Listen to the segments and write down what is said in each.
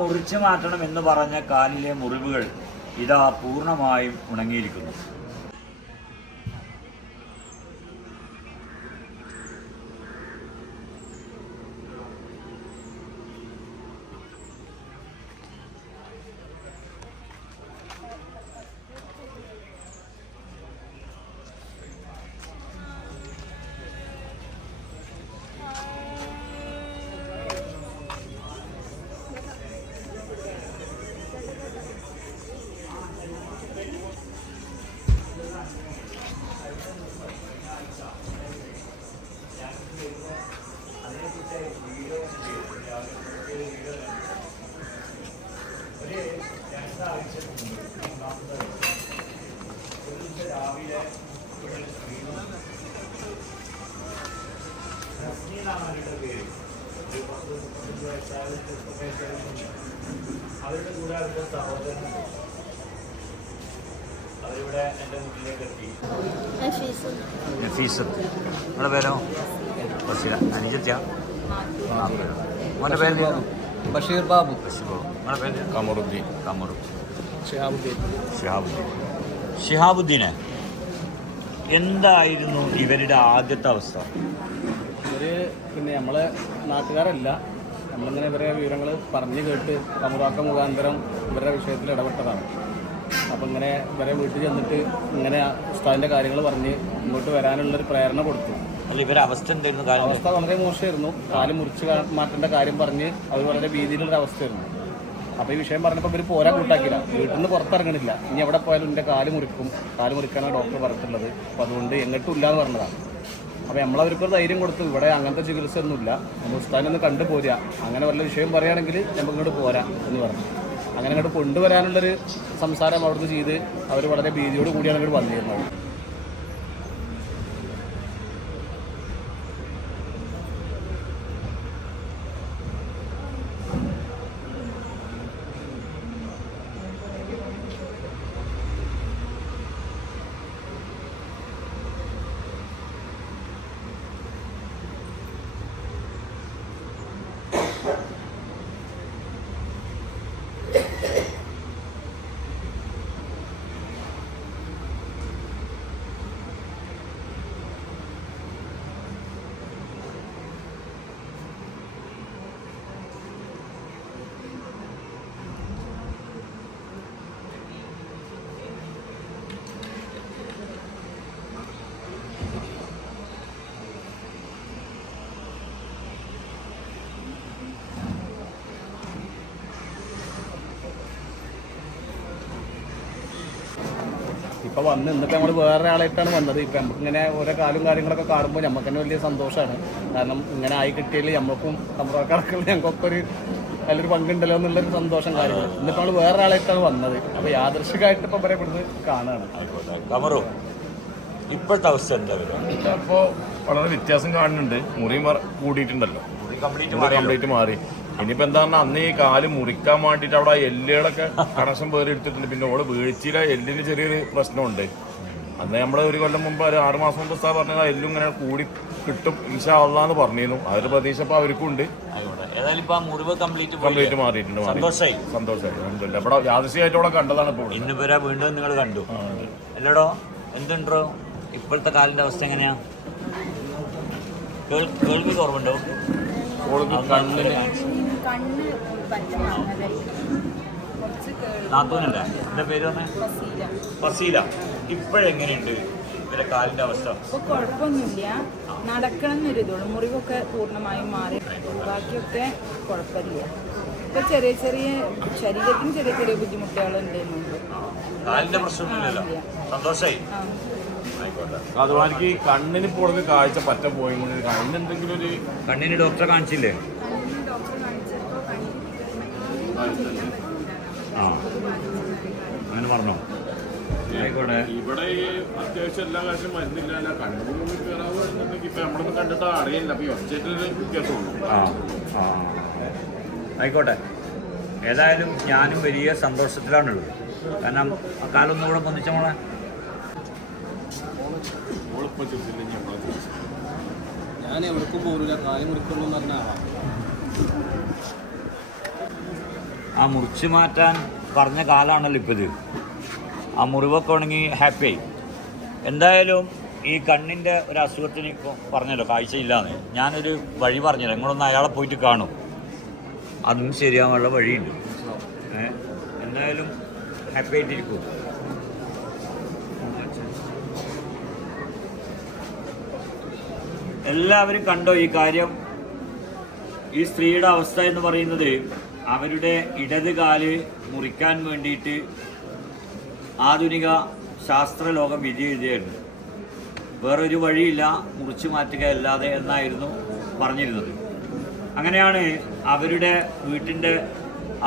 മുറിച്ചു മാറ്റണം എന്ന് പറഞ്ഞ കാലിലെ മുറിവുകൾ ഇതാ പൂർണമായും ഉണങ്ങിയിരിക്കുന്നു. അവരുടെ കൂടെ അവരുടെ സഹോദരൻ അവരിവിടെ എന്റെ വീട്ടിലേക്ക് എത്തി നഫീസത്ത് നിങ്ങളുടെ പേരോ ബഷീര അനുജത്യ മോന്റെ പേര് ബഷീർ ബാബു. പേര് കമറുദ്ദീൻ. കമറു ഷിഹാബുദ്ദീൻ. ഷിഹാബുദ്ദീൻ. ഷിഹാബുദ്ദീന് എന്തായിരുന്നു ഇവരുടെ ആദ്യത്തെ അവസ്ഥ? ഇവർ പിന്നെ നമ്മളെ നാട്ടുകാരല്ല. നമ്മളിങ്ങനെ ഇവരെ വിവരങ്ങൾ പറഞ്ഞു കേട്ട് കമുറാക്ക മുഖാന്തരം ഇവരുടെ വിഷയത്തിൽ ഇടപെട്ടതാണ്. അപ്പം ഇങ്ങനെ ഇവരെ വീട്ടിൽ ചെന്നിട്ട് ഇങ്ങനെ ഉസ്താദിന്റെ കാര്യങ്ങൾ പറഞ്ഞ് ഇങ്ങോട്ട് വരാനുള്ളൊരു പ്രേരണ കൊടുത്തു. അല്ല ഇവരുടെ അവസ്ഥ എന്തായിരുന്നു? അവസ്ഥ വളരെ മോശമായിരുന്നു. കാൽ മുറിച്ച് കാ- മാറ്റേണ്ട കാര്യം പറഞ്ഞ് അവർ വളരെ ഭീതിയിലുള്ളൊരു അവസ്ഥയായിരുന്നു. അപ്പോൾ ഈ വിഷയം പറഞ്ഞപ്പോൾ ഇവർ പോരാ കൂട്ടാക്കില്ല വീട്ടിൽ നിന്ന് പുറത്തിറങ്ങണില്ല. ഇനി എവിടെ പോയാലും എന്റെ കാൽ മുറിക്കും. കാൽ മുറിക്കാനാണ് ഡോക്ടർ പറഞ്ഞിട്ടുള്ളത്. അപ്പോൾ അതുകൊണ്ട് എങ്ങോട്ടും ഇല്ല എന്ന് പറഞ്ഞതാണ് അപ്പോൾ നമ്മളവർക്കൊരു ധൈര്യം കൊടുത്തു. ഇവിടെ അങ്ങനത്തെ ചികിത്സ ഒന്നുമില്ല നമ്മൾ ഉസ്താദിനൊന്ന് കണ്ടു പോരുക. അങ്ങനെ വല്ല വിഷയം പറയുകയാണെങ്കിൽ നമുക്ക് ഇങ്ങോട്ട് പോരാ എന്ന് പറഞ്ഞു. അങ്ങനെ അങ്ങോട്ട് കൊണ്ടുവരാനുള്ളൊരു സംസാരം അവിടുന്ന് ചെയ്ത് അവർ വളരെ ഭീതിയോട് കൂടിയാണ് ഇങ്ങോട്ട് വന്നിരുന്നത്. ഇപ്പൊ വന്ന് ഇന്നിപ്പോ നമ്മൾ വേറെ ആളായിട്ടാണ് വന്നത്. ഇപ്പൊ നമുക്ക് ഇങ്ങനെ ഓരോ കാലും കാര്യങ്ങളൊക്കെ കാണുമ്പോൾ നമുക്ക് തന്നെ വലിയ സന്തോഷമാണ് കാരണം ഇങ്ങനെ ആയി കിട്ടിയാൽ നമ്മൾക്കും തമ്പ്രാക്കാർക്കുള്ള ഞങ്ങൾക്കൊക്കെ ഒരു നല്ലൊരു പങ്കുണ്ടല്ലോ എന്നുള്ളൊരു സന്തോഷം കാര്യങ്ങൾ ഇന്നിപ്പോ നമ്മൾ വേറെ ആളായിട്ടാണ് വന്നത്. അപ്പൊ യാദർശികമായിട്ട് ഇപ്പൊ പറയപ്പെടുന്നത് ഇവിടുന്ന് കാണുകയാണ് കമറു ഇപ്പോഴത്തെ അവസ്ഥ എന്താ ഇപ്പോൾ വളരെ വ്യത്യാസം കാണുന്നുണ്ട്. മുറി കൂടിയിട്ടുണ്ടല്ലോ കംപ്ലീറ്റ് മുറി കംപ്ലീറ്റ് മാറി. ഇനിയിപ്പോ എന്താ പറഞ്ഞാൽ അന്ന് ഈ കാൽ മുറിക്കാൻ വേണ്ടിട്ട് അവിടെ എല്ലുകളൊക്കെ കണക്ഷൻ വേറെ എടുത്തിട്ടുണ്ട് പിന്നെ ഓൾ വീഴ്ചയിലെ എല്ലിന് ചെറിയൊരു പ്രശ്നമുണ്ട്. അന്ന് നമ്മൾ ഒരു കൊല്ലം മുമ്പ് ഒരു ആറ് മാസം മുമ്പ് സാർ പറഞ്ഞത് എല്ലും ഇങ്ങനെ കൂടി കിട്ടും ഇൻഷാള്ളാന്ന് പറഞ്ഞിരുന്നു. അതൊരു പ്രതീക്ഷ ഇപ്പൊ അവർക്കും ഉണ്ട് കംപ്ലീറ്റ് മാറിയിട്ടുണ്ട് സന്തോഷമായി അൽഹംദുലില്ലാ. ഇവിടെ യാദൃശ്യമായിട്ട് ഇവിടെ കണ്ടതാണ് ഇപ്പോൾ വീണ്ടും നിങ്ങൾ കണ്ടു. അല്ലടോ എന്തുണ്ടോ? ഇപ്പോഴത്തെ കാലിന്റെ അവസ്ഥ എങ്ങനെയാ? കേൾവി കുറവുണ്ടോ? കണ്ണിന് കണ്ണ് നാത്തൂനല്ലേ എന്റെ പേര് പറഞ്ഞേ? ഫസീല. ഫസീല. ഇപ്പോഴെങ്ങനെയുണ്ട് ഇവരെ കാലിന്റെ അവസ്ഥ? ഇപ്പൊ കുഴപ്പമൊന്നുമില്ല. നടക്കണം എന്നൊരു ഇതുള്ളൂ മുറിവൊക്കെ പൂർണമായും മാറി. ബാക്കിയൊക്കെ കുഴപ്പമില്ല. ഇപ്പൊ ചെറിയ ചെറിയ ശരീരത്തിന് ചെറിയ ചെറിയ ബുദ്ധിമുട്ടുകൾ ഉണ്ട് കാലിന്റെ പ്രശ്നമൊന്നുമില്ലല്ലോ. സന്തോഷായി. അതുമാതിരി കണ്ണിന് ഇപ്പോൾ കാഴ്ച പറ്റ പോയി. എന്തെങ്കിലും ഒരു കണ്ണിന് ഡോക്ടറെ കാണിച്ചില്ലേ കണ്ണിന് ഡോക്ടറെ കാണിച്ചപ്പോൾ കണ്ണിന് ആ. അങ്ങനെ പറഞ്ഞോ. ആയിക്കോട്ടെ. ഇവിടെ അത്യാവശ്യം എല്ലാ കാര്യം മരുന്നില്ല ഇപ്പൊ നമ്മളൊന്നും കണ്ടിട്ട് അറിയില്ല. അപ്പൊ വ്യത്യാസമുള്ളൂ ആ ആ ആയിക്കോട്ടെ. ഏതായാലും ഞാനും വലിയ സന്തോഷത്തിലാണുള്ളത്. കാരണം അക്കാലൊന്നും കാലൊന്നും കൂടെ പൊന്നിച്ച മോളെ ഞാൻ എവിടേക്കും പോകില്ല കാലം മുറിക്കുള്ളൂ എന്ന് പറഞ്ഞ ആളാണ് ആ മുറിച്ച് മാറ്റാൻ പറഞ്ഞ കാലമാണല്ലോ ഇപ്പോൾ ഇത് ആ മുറിവൊക്കെ ഉണങ്ങി ആയി എന്തായാലും ഈ കണ്ണിന്റെ ഒരു അസുഖത്തിന് പറഞ്ഞല്ലോ കാഴ്ചയില്ലാന്ന്. ഞാനൊരു വഴി പറഞ്ഞല്ലോ നിങ്ങളൊന്ന് അയാളെ പോയിട്ട് കാണും. അതും ശരിയാവാനുള്ള വഴിയുണ്ട്. എന്തായാലും ഹാപ്പി ആയിട്ടിരിക്കും എല്ലാവരും കണ്ടോ ഈ കാര്യം? ഈ സ്ത്രീയുടെ അവസ്ഥ എന്ന് പറയുന്നത് അവരുടെ ഇടത് കാൽ മുറിക്കാൻ വേണ്ടിയിട്ട് ആധുനിക ശാസ്ത്രലോകം വിധി എഴുതിയായിരുന്നു. വേറൊരു വഴിയില്ല മുറിച്ചു മാറ്റുക അല്ലാതെ എന്നായിരുന്നു പറഞ്ഞിരുന്നത്. അങ്ങനെയാണ് അവരുടെ വീട്ടിന്റെ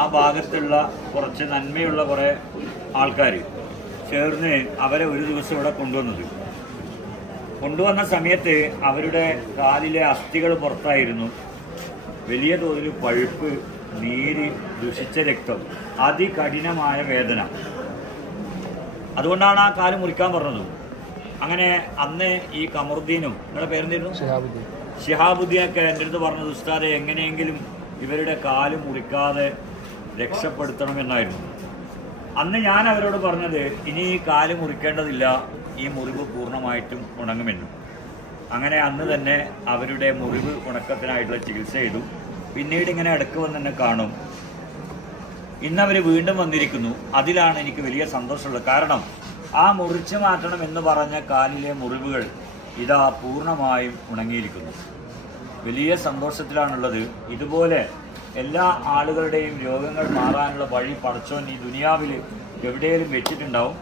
ആ ഭാഗത്തുള്ള കുറച്ച് നന്മയുള്ള കുറേ ആൾക്കാർ ചേർന്ന് അവരെ ഒരു ദിവസം ഇവിടെ കൊണ്ടുവന്നത്. കൊണ്ടുവന്ന സമയത്ത് അവരുടെ കാലിലെ അസ്ഥികൾ പുറത്തായിരുന്നു. വലിയ തോതിൽ പഴുപ്പ് നീര് ദുഷിച്ച രക്തം. അതികഠിനമായ വേദന. അതുകൊണ്ടാണ് ആ കാൽ മുറിക്കാൻ പറഞ്ഞത്. അങ്ങനെ അന്ന് ഈ കമറുദ്ദീനും നിങ്ങളുടെ പേരെന്തായിരുന്നു? ഷിഹാബുദ്ദീൻ. ഷിഹാബുദ്ദീനൊക്കെ എന്റെ അടുത്ത് പറഞ്ഞത് ഉസ്താദെ എങ്ങനെയെങ്കിലും ഇവരുടെ കാൽ മുറിക്കാതെ രക്ഷപ്പെടുത്തണമെന്നായിരുന്നു. അന്ന് ഞാൻ അവരോട് പറഞ്ഞത് ഇനി ഈ കാൽ മുറിക്കേണ്ടതില്ല ഈ മുറിവ് പൂർണമായിട്ടും ഉണങ്ങുമെന്നും. അങ്ങനെ അന്ന് തന്നെ അവരുടെ മുറിവ് ഉണക്കത്തിനായിട്ടുള്ള ചികിത്സ ചെയ്തു. പിന്നീട് ഇങ്ങനെ ഇടയ്ക്ക് വന്ന് എന്നെ കാണും. ഇന്ന് അവർ വീണ്ടും വന്നിരിക്കുന്നു. അതിലാണ് എനിക്ക് വലിയ സന്തോഷമുള്ളത്. കാരണം ആ മുറിച്ചു മാറ്റണം എന്ന് പറഞ്ഞ കാലിലെ മുറിവുകൾ ഇതാ പൂർണമായും ഉണങ്ങിയിരിക്കുന്നു. വലിയ സന്തോഷത്തിലാണുള്ളത്. ഇതുപോലെ എല്ലാ ആളുകളുടെയും രോഗങ്ങൾ മാറാനുള്ള വഴി പടച്ചോൻ ഈ ദുനിയാവിൽ എവിടെയെങ്കിലും വെച്ചിട്ടുണ്ടാവും.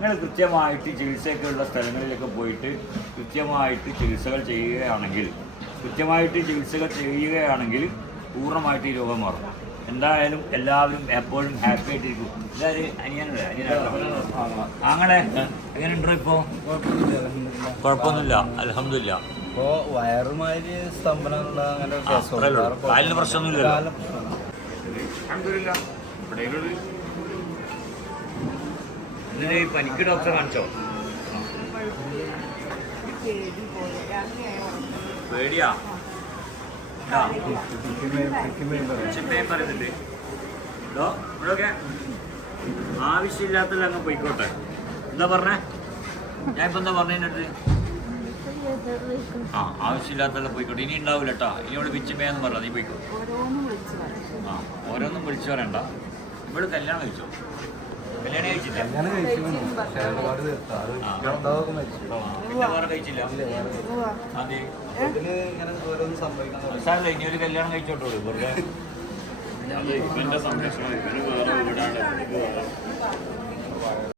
നിങ്ങൾ കൃത്യമായിട്ട് ചികിത്സയ്ക്കുള്ള സ്ഥലങ്ങളിലൊക്കെ പോയിട്ട് കൃത്യമായിട്ട് ചികിത്സകൾ ചെയ്യുകയാണെങ്കിൽ കൃത്യമായിട്ട് ചികിത്സകൾ ചെയ്യുകയാണെങ്കിൽ പൂർണമായിട്ട് ഈ രോഗം മാറും. എന്തായാലും എല്ലാവരും എപ്പോഴും ഹാപ്പി ആയിട്ടിരിക്കും. എല്ലാവരും അനിയനല്ലേ? അനിയനാണോ? അങ്ങനെ എങ്ങനെയുണ്ടോ ഇപ്പോൾ കുഴപ്പമൊന്നുമില്ല. അലഹമില്ല ഇപ്പോ വയറുമാതിരി സ്തംഭനമുള്ള അങ്ങനെ. കാലിന് പ്രശ്നമൊന്നുമില്ലല്ലോ. കാലം- ഇതിന് ഈ പനിക്ക് ഡോക്ടറെ കാണിച്ചോ? പേടിയാ. ആവശ്യമില്ലാത്തത് അങ്ങ് പോയിക്കോട്ടെ. എന്താ പറഞ്ഞേ? ഞാൻ ഇപ്പൊ എന്താ പറഞ്ഞതിനടുത്ത് ആ ആവശ്യമില്ലാത്തതെല്ലാം പോയിക്കോട്ടെ. ഇനി ഉണ്ടാവില്ല കേട്ടോ ഇനി ഇവിടെ പിച്ചുമേന്ന് പറഞ്ഞാൽ നീ പോയിക്കോ. ആ ഓരോന്നും വിളിച്ചു പറയണ്ട. ഇവിടെ കല്യാണം കഴിച്ചോ? കല്യാണം കഴിച്ചില്ല. കല്യാണം കഴിച്ചിരുന്നു. പക്ഷേ ഒരുപാട് തീർത്താ. അത് കഴിച്ചില്ല? അതെ. ഇതിൽ ഇങ്ങനെ ഓരോന്ന് സംഭവിക്കുന്നത് സാറില്ല ഇനി ഒരു കല്യാണം കഴിച്ചോട്ടോളൂ വെറുതെ. ഇവന്റെ സംരക്ഷണം. ഇവന് വേറെ ഇവിടാണ്ട് വേറെ